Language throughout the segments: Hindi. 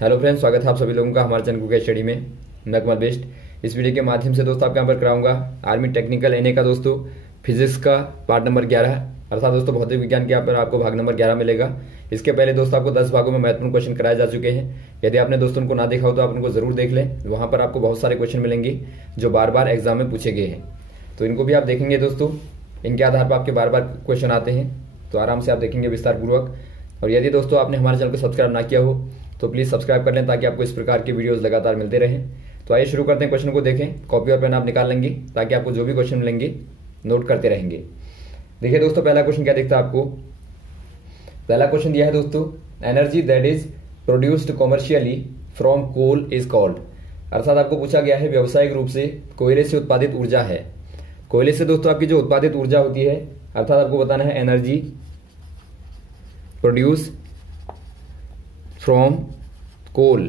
हेलो फ्रेंड्स, स्वागत है आप सभी लोगों का हमारे चैनल कुक स्टडी में। मैं कमल बेस्ट। इस वीडियो के माध्यम से दोस्तों आपके यहाँ पर कराऊंगा आर्मी टेक्निकल एनए का दोस्तों फिजिक्स का पार्ट नंबर 11, अर्थात दोस्तों भौतिक विज्ञान के यहाँ पर आपको भाग नंबर 11 मिलेगा। इसके पहले दोस्तों आपको 10 भागों में महत्वपूर्ण क्वेश्चन कराए जा चुके हैं। यदि आपने दोस्तों उनको ना देखा हो तो आप उनको जरूर देख लें, वहाँ पर आपको बहुत सारे क्वेश्चन मिलेंगे जो बार बार एग्जाम में पूछे गए हैं, तो इनको भी आप देखेंगे दोस्तों। इनके आधार पर आपके बार बार क्वेश्चन आते हैं, तो आराम से आप देखेंगे विस्तार पूर्वक। और यदि दोस्तों आपने हमारे चैनल को सब्सक्राइब ना किया हो तो प्लीज़ सब्सक्राइब कर लें ताकि आपको इस प्रकार की वीडियोस लगातार मिलते रहें। तो आइए शुरू करते हैं, क्वेश्चन को देखें। कॉपी और पेन आप निकाल लेंगे ताकि आपको जो भी क्वेश्चन मिलेंगे नोट करते रहेंगे। देखिए दोस्तों, पहला क्वेश्चन क्या दिखता है आपको। पहला क्वेश्चन दिया है दोस्तों, energy that is produced commercially from coal is called. अर्थात आपको पूछा गया है व्यावसायिक रूप से कोयले से उत्पादित ऊर्जा है। कोयले से दोस्तों आपकी जो उत्पादित ऊर्जा होती है, अर्थात आपको बताना है एनर्जी प्रोड्यूस फ्रॉम कोल।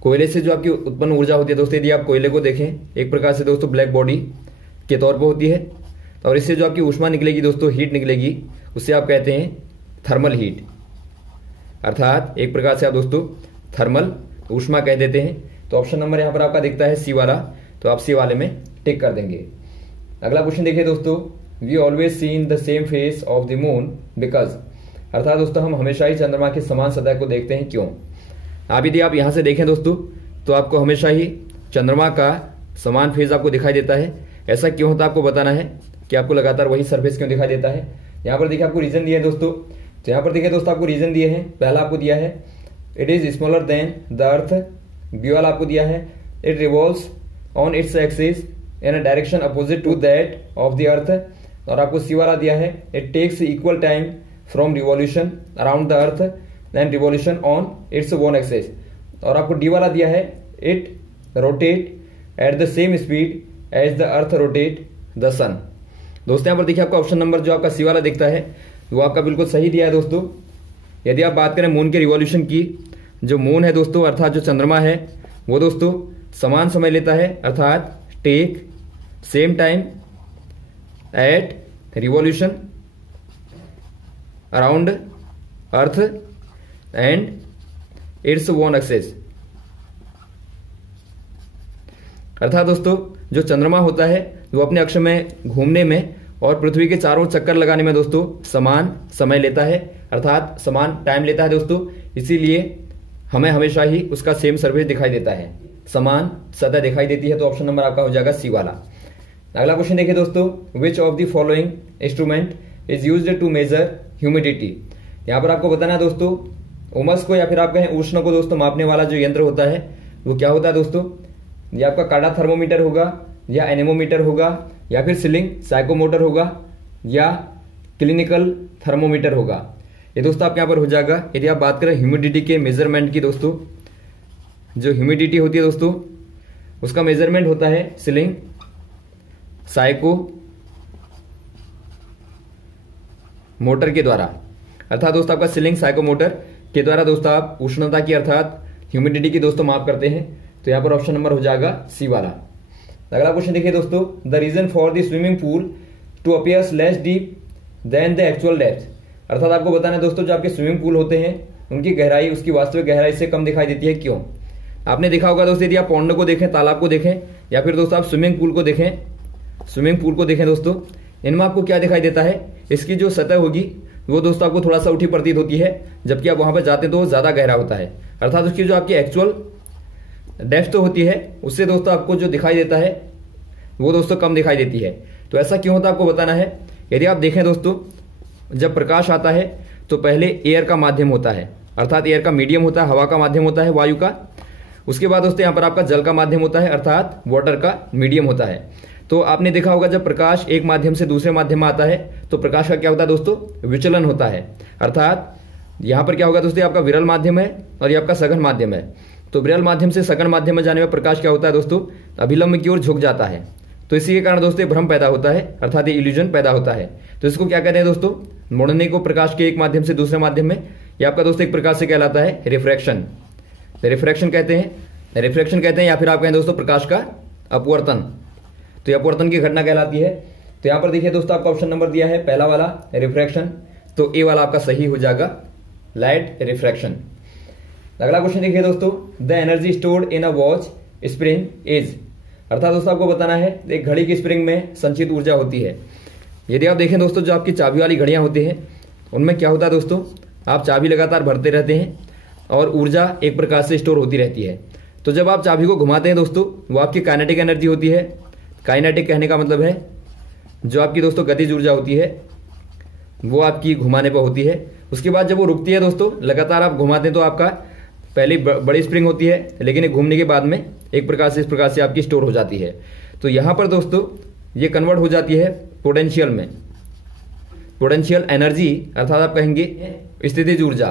कोयले से जो आपकी उत्पन्न ऊर्जा होती है दोस्तों, यदि आप कोयले को देखें एक प्रकार से दोस्तों ब्लैक बॉडी के तौर पर होती है, और इससे जो आपकी ऊष्मा निकलेगी दोस्तों, हीट निकलेगी, उससे आप कहते हैं थर्मल हीट। अर्थात एक प्रकार से आप दोस्तों थर्मल ऊष्मा कह देते हैं। तो ऑप्शन नंबर यहां पर आपका दिखता है सी वाला, तो आप सी वाले में टिक कर देंगे। अगला क्वेश्चन देखिए दोस्तों, we always seen the same face of the moon because. अर्थात दोस्तों हम हमेशा ही चंद्रमा की समान सतह को देखते हैं, क्यों। आप यदि आप यहां से देखें दोस्तों तो आपको हमेशा ही चंद्रमा का समान फेज आपको दिखाई देता है। ऐसा क्यों होता है आपको बताना है कि आपको लगातार वही सरफेस क्यों दिखाई देता है। यहां पर देखिए आपको रीजन दिया है दोस्तों, तो यहां पर देखिए दोस्तों आपको रीजन दिए हैं। पहला आपको दिया है it is smaller than the earth. B वाला आपको दिया है it revolves on its axis in a direction opposite to that of the earth. और आपको सी वाला दिया है it takes equal time from revolution around the earth and revolution on its own axis. और आपको डी वाला दिया है it rotate at the same speed as the earth rotate the sun. दोस्तों यहाँ पर देखिए आपका ऑप्शन नंबर जो आपका सी वाला दिखता है वो आपका बिल्कुल सही दिया है दोस्तों। यदि आप बात करें मून के रिवॉल्यूशन की, जो मून है दोस्तों अर्थात जो चंद्रमा है वो दोस्तों समान समय लेता है, अर्थात take same time at revolution around earth and its own axis. अर्थात दोस्तों जो चंद्रमा होता है वो अपने अक्ष में घूमने में और पृथ्वी के चारों चक्कर लगाने में दोस्तों समान समय लेता है, अर्थात समान टाइम लेता है दोस्तों। इसीलिए हमें हमेशा ही उसका सेम सरफेस दिखाई देता है, समान सतह दिखाई देती है। तो ऑप्शन नंबर आपका हो जाएगा सी वाला। अगला क्वेश्चन देखिए दोस्तों, which of the following instrument is used to measure humidity. यहां पर आपको बताना है दोस्तों उमस को या फिर आप कहें उष्ण को दोस्तों मापने वाला जो यंत्र होता है वो क्या होता है दोस्तों। ये आपका काड़ा थर्मोमीटर होगा, या एनेमोमीटर होगा, या फिर सीलिंग साइकोमोटर होगा, या क्लिनिकल थर्मोमीटर होगा। ये दोस्तों आपके यहाँ पर हो जाएगा। यदि आप बात करें ह्यूमिडिटी के मेजरमेंट की दोस्तों, जो ह्यूमिडिटी होती है दोस्तों उसका मेजरमेंट होता है सीलिंग साइको मोटर के द्वारा। अर्थात दोस्तों आपका सीलिंग साइकोमोटर के द्वारा दोस्तों आप उष्णता की अर्थात ह्यूमिडिटी की दोस्तों माप करते हैं। तो यहां पर ऑप्शन नंबर हो जाएगा सी वाला। अगला क्वेश्चन देखिए दोस्तों, the reason for the swimming pool to appears less deep than the actual depth. अर्थात आपको बताना है दोस्तों जो आपके स्विमिंग पूल होते हैं उनकी गहराई उसकी वास्तविक गहराई से कम दिखाई देती है, क्यों। आपने देखा होगा दोस्तों, यदि आप पौंड को देखें, तालाब को देखें, या फिर दोस्तों आप स्विमिंग पूल को देखें दोस्तों, इनमें आपको क्या दिखाई देता है, इसकी जो सतह होगी वो दोस्तों आपको थोड़ा सा उठी प्रतीत होती है, जबकि आप वहां पर जाते तो ज्यादा गहरा होता है। अर्थात उसकी जो आपकी एक्चुअल डेप्थ होती है उससे दोस्तों आपको जो दिखाई देता है वो दोस्तों कम दिखाई देती है। तो ऐसा क्यों होता है आपको बताना है। यदि आप देखें दोस्तों, जब प्रकाश आता है तो पहले एयर का माध्यम होता है, अर्थात एयर का मीडियम होता है, हवा का माध्यम होता है, वायु का। उसके बाद दोस्तों यहाँ पर आपका जल का माध्यम होता है, अर्थात वाटर का मीडियम होता है। तो आपने देखा होगा जब प्रकाश एक माध्यम से दूसरे माध्यम में आता है तो प्रकाश का क्या होता है दोस्तों, विचलन होता है। अर्थात यहाँ पर क्या होगा दोस्तों, आपका विरल माध्यम है और ये आपका सघन माध्यम है। तो विरल माध्यम से सघन माध्यम में जाने में प्रकाश क्या होता है दोस्तों, अभिलंब की ओर झुक जाता है। तो इसी के कारण दोस्तों भ्रम पैदा होता है, अर्थात ये इल्यूजन पैदा होता है। तो इसको क्या कहते हैं दोस्तों, मुड़ने को प्रकाश के एक माध्यम से दूसरे माध्यम में, ये आपका दोस्तों एक प्रकार से कहलाता है रिफ्रैक्शन। रिफ्रैक्शन कहते हैं, या फिर आप कहें दोस्तों प्रकाश का अपवर्तन। तो ये अपवर्तन की घटना कहलाती है। तो यहां पर देखिए दोस्तों आपका ऑप्शन नंबर दिया है पहला वाला रिफ्रैक्शन, तो ए वाला आपका सही हो जाएगा, लाइट रिफ्रैक्शन। अगला क्वेश्चन देखिए दोस्तों, the energy stored in a watch spring is, अर्थात दोस्तों आपको बताना है एक घड़ी की स्प्रिंग में संचित ऊर्जा होती है। यदि आप देखें दोस्तों, जो आपकी चाबी वाली घड़ियां होती हैं उनमें क्या होता है दोस्तों, आप चाबी लगातार भरते रहते हैं और ऊर्जा एक प्रकार से स्टोर होती रहती है। तो जब आप चाबी को घुमाते हैं दोस्तों, वो आपकी काइनेटिक एनर्जी होती है। काइनेटिक कहने का मतलब है जो आपकी दोस्तों गतिज ऊर्जा होती है वो आपकी घुमाने पर होती है। उसके बाद जब वो रुकती है दोस्तों, लगातार आप घुमाते हैं तो आपका पहले बड़ी स्प्रिंग होती है, लेकिन ये घूमने के बाद में एक प्रकार से इस प्रकार से आपकी स्टोर हो जाती है। तो यहां पर दोस्तों ये कन्वर्ट हो जाती है पोटेंशियल में, पोटेंशियल एनर्जी अर्थात आप कहेंगे स्थितिज ऊर्जा।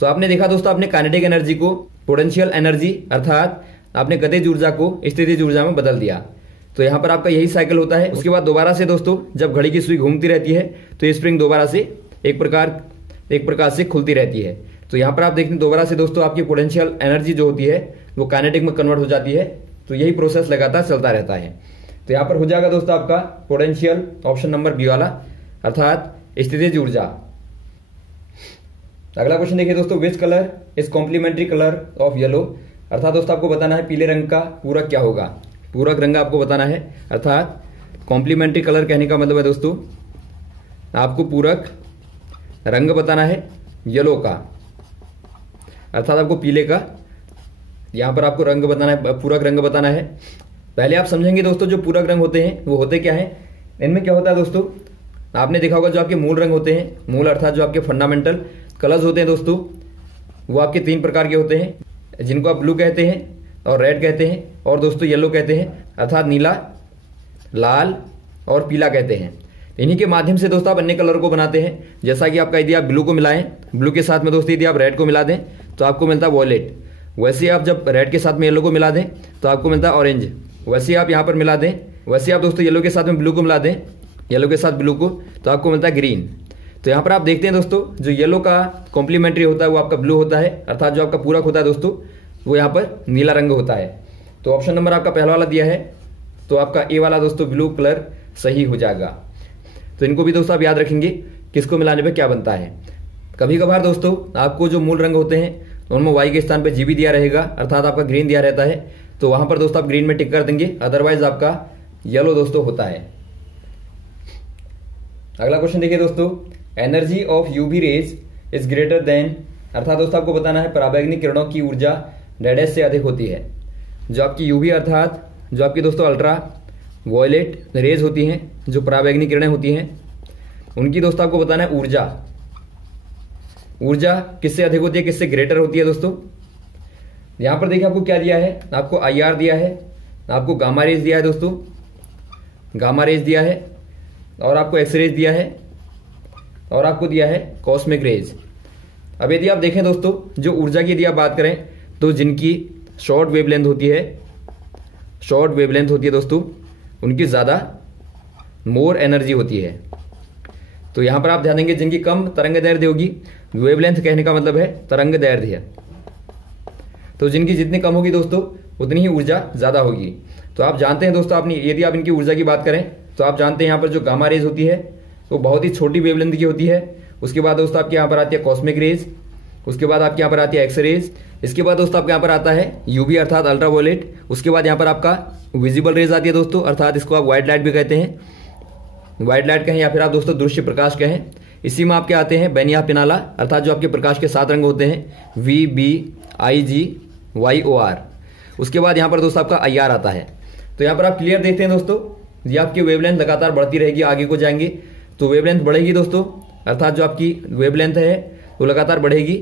तो आपने देखा दोस्तों, आपने काइनेटिक एनर्जी को पोटेंशियल एनर्जी अर्थात आपने गतिज ऊर्जा को स्थितिज ऊर्जा में बदल दिया। तो यहां पर आपका यही साइकिल होता है। उसके बाद दोबारा से दोस्तों जब घड़ी की सुई घूमती रहती है तो ये स्प्रिंग दोबारा से एक प्रकार से खुलती रहती है। तो यहां पर आप देखते हैं दोबारा से दोस्तों आपकी पोटेंशियल एनर्जी जो होती है वो काइनेटिक में कन्वर्ट हो जाती है। तो यही प्रोसेस लगातार चलता रहता है। तो यहां पर हो जाएगा दोस्तों आपका पोटेंशियल ऑप्शन नंबर बी वाला अर्थात स्थितिज ऊर्जा। अगला क्वेश्चन देखिए दोस्तों, which colour is complementary colour of yellow, अर्थात दोस्तों आपको बताना है पीले रंग का पूरक क्या होगा। पूरक रंग आपको बताना है, अर्थात कॉम्प्लीमेंट्री कलर कहने का मतलब है दोस्तों आपको पूरक रंग बताना है येलो का, अर्थात आपको पीले का यहां पर आपको रंग बताना है, पूरक रंग बताना है। पहले आप समझेंगे दोस्तों जो पूरक रंग होते हैं वो होते क्या है। इनमें क्या होता है दोस्तों, आपने देखा होगा जो आपके मूल रंग होते हैं, मूल अर्थात जो आपके फंडामेंटल कलर्स होते हैं दोस्तों, वो आपके 3 प्रकार के होते हैं, जिनको आप ब्लू कहते हैं और रेड कहते हैं और दोस्तों येलो कहते हैं, अर्थात नीला, लाल और पीला कहते हैं। इन्हीं के माध्यम से दोस्तों आप अन्य कलर को बनाते हैं। जैसा कि आपका यदि आप ब्लू को मिलाएं, ब्लू के साथ में दोस्तों यदि आप रेड को मिला दें तो आपको मिलता है वॉयलेट। वैसे आप जब रेड के साथ में येलो को मिला दें तो आपको मिलता है ऑरेंज। वैसे आप यहां पर मिला दें, वैसे आप दोस्तों येलो के साथ में ब्लू को मिला दें, येलो के साथ ब्लू को, तो आपको मिलता है ग्रीन। तो यहां पर आप देखते हैं दोस्तों जो येलो का कॉम्प्लीमेंट्री होता है वो आपका ब्लू होता है, अर्थात जो आपका पूरक होता है दोस्तों वो यहां पर नीला रंग होता है। तो ऑप्शन नंबर आपका पहला वाला दिया है, तो आपका ए वाला दोस्तों ब्लू कलर सही हो जाएगा। तो इनको भी दोस्तों आप याद रखेंगे किसको मिलाने पे क्या बनता है। कभी कभार दोस्तों आपको जो मूल रंग होते हैं उनमें वाई के स्थान पे जी भी दिया रहेगा, अर्थात आपका ग्रीन दिया रहता है, तो वहां पर दोस्तों आप ग्रीन में टिक कर देंगे, अदरवाइज आपका येलो दोस्तों होता है। अगला क्वेश्चन देखिए दोस्तों, energy of UV rays is greater than, अर्थात दोस्तों आपको बताना है पराबैंगनी किरणों की ऊर्जा रेड से अधिक होती है। जो आपकी यूवी अर्थात जो आपकी दोस्तों अल्ट्रा वॉयलेट रेज होती हैं, जो पराबैंगनी किरणें होती हैं, उनकी दोस्तों आपको बताना है ऊर्जा किससे अधिक होती है, किससे ग्रेटर होती है दोस्तों। यहां पर देखिए आपको क्या दिया है, आपको IR दिया है, आपको गामा रेज दिया है दोस्तों, गामा रेज दिया है, और आपको एक्स रेज दिया है, और आपको दिया है कॉस्मिक रेज। अब यदि आप देखें दोस्तों जो ऊर्जा की यदि आप बात करें तो जिनकी शॉर्ट वेवलेंथ होती है दोस्तों, उनकी ज्यादा मोर एनर्जी होती है। तो यहां पर आप ध्यान देंगे जिनकी कम तरंग दैर्ध्य होगी, वेवलेंथ कहने का मतलब है तरंग दैर्ध्य, तो जिनकी जितनी कम होगी दोस्तों उतनी ही ऊर्जा ज्यादा होगी। तो आप जानते हैं दोस्तों, आपने यदि आप इनकी ऊर्जा की बात करें तो आप जानते हैं यहां पर जो गामा रेज होती है वो बहुत ही छोटी वेवलेंथ की होती है। उसके बाद दोस्तों आपके यहां पर आती है कॉस्मिक रेज, उसके बाद आपके यहां पर आती है एक्स रेज, इसके बाद दोस्तों आपके यहां पर आता है यूवी अर्थात अल्ट्रा वॉयलेट, उसके बाद यहां पर आपका विजिबल रेज आती है दोस्तों, अर्थात इसको आप व्हाइट लाइट भी कहते हैं, व्हाइट लाइट कहें या फिर आप दोस्तों दृश्य प्रकाश कहें। इसी में आपके आते हैं बेनिया पिनाला, अर्थात जो आपके प्रकाश के 7 रंग होते हैं VBIGYOR। उसके बाद यहां पर दोस्तों आपका IR आता है। तो यहां पर आप क्लियर देखते हैं दोस्तों, ये आपकी वेवलेंथ लगातार बढ़ती रहेगी, आगे को जाएंगे तो वेवलेंथ बढ़ेगी दोस्तों, अर्थात जो आपकी वेवलेंथ है वो लगातार बढ़ेगी।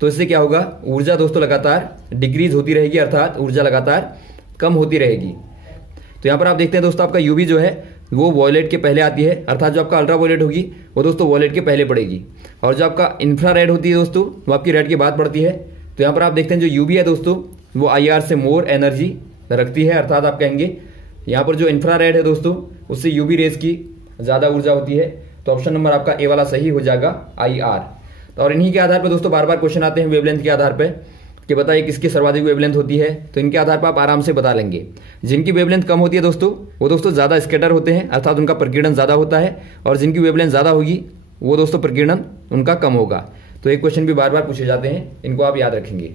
तो इससे क्या होगा, ऊर्जा दोस्तों लगातार डिक्रीज होती रहेगी, अर्थात ऊर्जा लगातार कम होती रहेगी। तो यहां पर आप देखते हैं दोस्तों आपका यूवी जो है वो वॉयलेट के पहले आती है, अर्थात जो आपका अल्ट्रा वॉयलेट होगी वो दोस्तों वॉयलेट के पहले पड़ेगी, और जो आपका इंफ्रारेड होती है दोस्तों वो आपकी रेड के बाद पड़ती है। तो यहां पर आप देखते हैं जो यूवी है दोस्तों वो IR से मोर एनर्जी रखती है, अर्थात आप कहेंगे यहां पर जो इंफ्रारेड है दोस्तों उससे यूवी रेज की ज्यादा ऊर्जा होती है। तो ऑप्शन नंबर आपका ए वाला सही हो जाएगा IR। और इन्हीं के आधार पर दोस्तों बार बार क्वेश्चन आते हैं वेवलेंथ के आधार पर कि बताइए किसकी सर्वाधिक वेवलेंथ होती है। तो इनके आधार पर आप आराम से बता लेंगे। जिनकी वेवलेंथ कम होती है दोस्तों वो दोस्तों ज्यादा स्कैटर होते हैं, अर्थात उनका प्रकीर्णन ज्यादा होता है, और जिनकी वेवलेंथ ज्यादा होगी वो दोस्तों प्रकीर्णन उनका कम होगा। तो एक क्वेश्चन भी बार बार पूछे जाते हैं, इनको आप याद रखेंगे।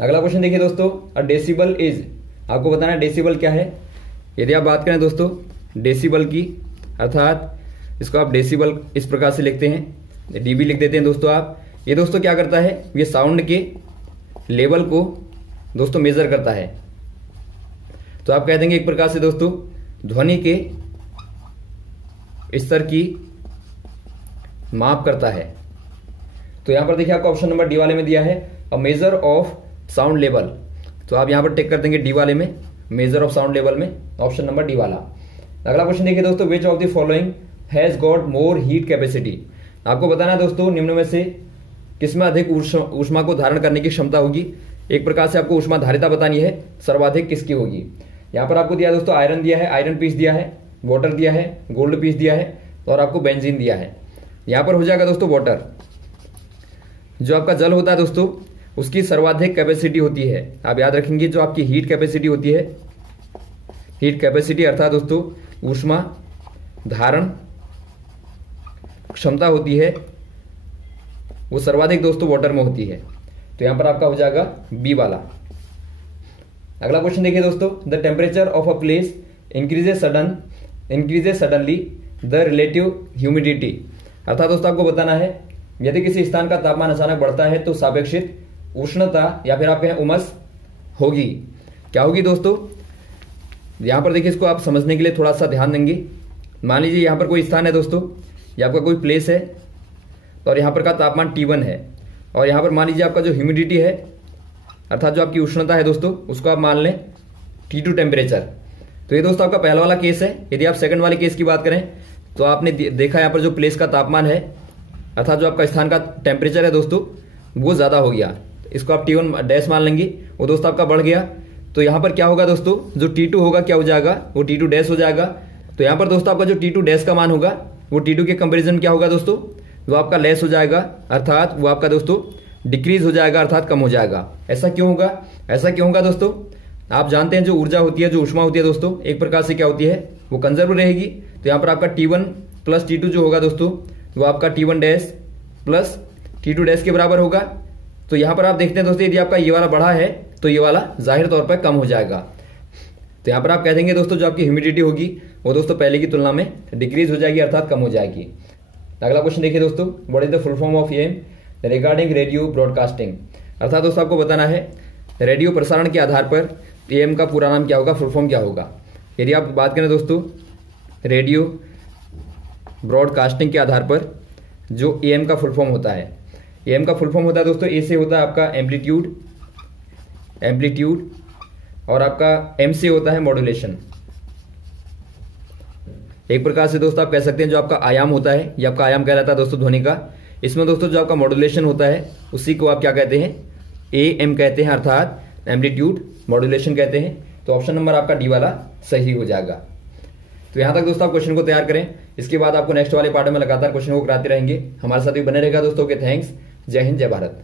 अगला क्वेश्चन देखिए दोस्तों, अ डेसिबल इज, आपको बताना है डेसिबल क्या है। यदि आप बात करें दोस्तों डेसिबल की, अर्थात इसको आप डेसिबल इस प्रकार से लिखते हैं, डीबी लिख देते हैं दोस्तों आप। ये दोस्तों क्या करता है, ये साउंड के लेवल को दोस्तों मेजर करता है। तो आप कह देंगे एक प्रकार से दोस्तों ध्वनि के स्तर की माप करता है। तो यहां पर देखिए आपको ऑप्शन नंबर डी वाले में दिया है a measure of sound level. तो आप यहां पर टिक कर देंगे डी वाले में, मेजर ऑफ साउंड लेवल में, ऑप्शन नंबर डी वाला। अगला क्वेश्चन देखिए दोस्तों, which of the following has got more heat capacity. आपको बताना है दोस्तों निम्न में से किसमें अधिक ऊष्मा को धारण करने की क्षमता होगी। एक प्रकार से आपको ऊष्मा धारिता बतानी है, सर्वाधिक किसकी होगी। यहां पर आपको दिया दोस्तों आयरन दिया है, आयरन पीस दिया है, वाटर दिया है, गोल्ड पीस दिया है और आपको बेंजीन दिया है। यहां पर हो जाएगा दोस्तों वाटर। जो आपका जल होता है दोस्तों उसकी सर्वाधिक कैपेसिटी होती है, आप याद रखेंगे, जो आपकी हीट कैपेसिटी होती है, हीट कैपेसिटी अर्थात दोस्तों ऊष्मा धारण क्षमता होती है, वो सर्वाधिक दोस्तों वाटर में होती है। तो यहां पर आपका हो जाएगा बी वाला। अगला क्वेश्चन देखिए दोस्तों, the temperature of a place increases suddenly the relative humidity. अर्थात दोस्तों आपको बताना है यदि किसी स्थान का तापमान अचानक बढ़ता है तो सापेक्षित उष्णता या फिर आप कहें उमस होगी। क्या होगी दोस्तों, यहां पर देखिए इसको आप समझने के लिए थोड़ा सा ध्यान देंगे। मान लीजिए यहां पर कोई स्थान है दोस्तों, या आपका कोई प्लेस है और यहां पर का तापमान T1 है और यहां पर मान लीजिए आपका जो ह्यूमिडिटी है अर्थात जो आपकी उष्णता है दोस्तों उसको आप मान लें T2 टेम्परेचर। तो ये दोस्तों आपका पहला वाला केस है। यदि आप सेकंड वाले केस की बात करें तो आपने देखा यहां पर जो प्लेस का तापमान है अर्थात जो आपका स्थान का टेम्परेचर है दोस्तों वो ज्यादा हो गया, इसको आप T1 डैश मान लेंगे, वो दोस्तों आपका बढ़ गया। तो यहां पर क्या होगा दोस्तों, जो T2 होगा क्या हो जाएगा, वो T2 डैश हो जाएगा। तो यहां पर दोस्तों आपका जो T2 डैश का मान होगा वो T2 के कंपेरिजन क्या होगा दोस्तों, वो आपका लेस हो जाएगा, अर्थात वो आपका दोस्तों डिक्रीज हो जाएगा, अर्थात कम हो जाएगा। ऐसा क्यों होगा, ऐसा क्यों होगा दोस्तों, आप जानते हैं जो ऊर्जा होती है, जो ऊष्मा होती है दोस्तों एक प्रकार से क्या होती है, वो कंजर्व रहेगी। तो यहां पर आपका T1 प्लस T2 जो होगा दोस्तों वो आपका T1 dash plus T2 dash के बराबर होगा। तो यहां पर आप देखते हैं दोस्तों यदि आपका ये वाला बढ़ा है तो ये वाला जाहिर तौर पर कम हो जाएगा। तो यहां पर आप कह देंगे दोस्तों जो आपकी ह्यूमिडिटी होगी वो दोस्तों पहले की तुलना में डिक्रीज हो जाएगी, अर्थात कम हो जाएगी। अगला क्वेश्चन देखिए दोस्तों, what is the full form of M regarding radio broadcasting. अर्थात दोस्तों आपको बताना है रेडियो प्रसारण के आधार पर एम का पूरा नाम क्या होगा, फुल फॉर्म क्या होगा। यदि आप बात करें दोस्तों रेडियो ब्रॉडकास्टिंग के आधार पर जो एम का फुल फॉर्म होता है, एम का फुल फॉर्म होता है दोस्तों ए से होता है आपका एम्पलीट्यूड और आपका एम से होता है मॉड्यूलेशन। एक प्रकार से दोस्तों आप कह सकते हैं जो आपका आयाम होता है, ये आपका आयाम कहलाता है दोस्तों ध्वनि का। इसमें दोस्तों जो आपका मॉड्यूलेशन होता है उसी को आप क्या कहते हैं, AM कहते हैं, अर्थात एम्पलीट्यूड मॉड्यूलेशन कहते हैं। तो ऑप्शन नंबर आपका डी वाला सही हो जाएगा। तो यहां तक दोस्तों आप क्वेश्चन को तैयार करें, इसके बाद आपको नेक्स्ट वाले पार्ट में लगातार क्वेश्चन को कराते रहेंगे। हमारे साथ भी बने रहेगा दोस्तों के थैंक्स। जय हिंद, जय भारत।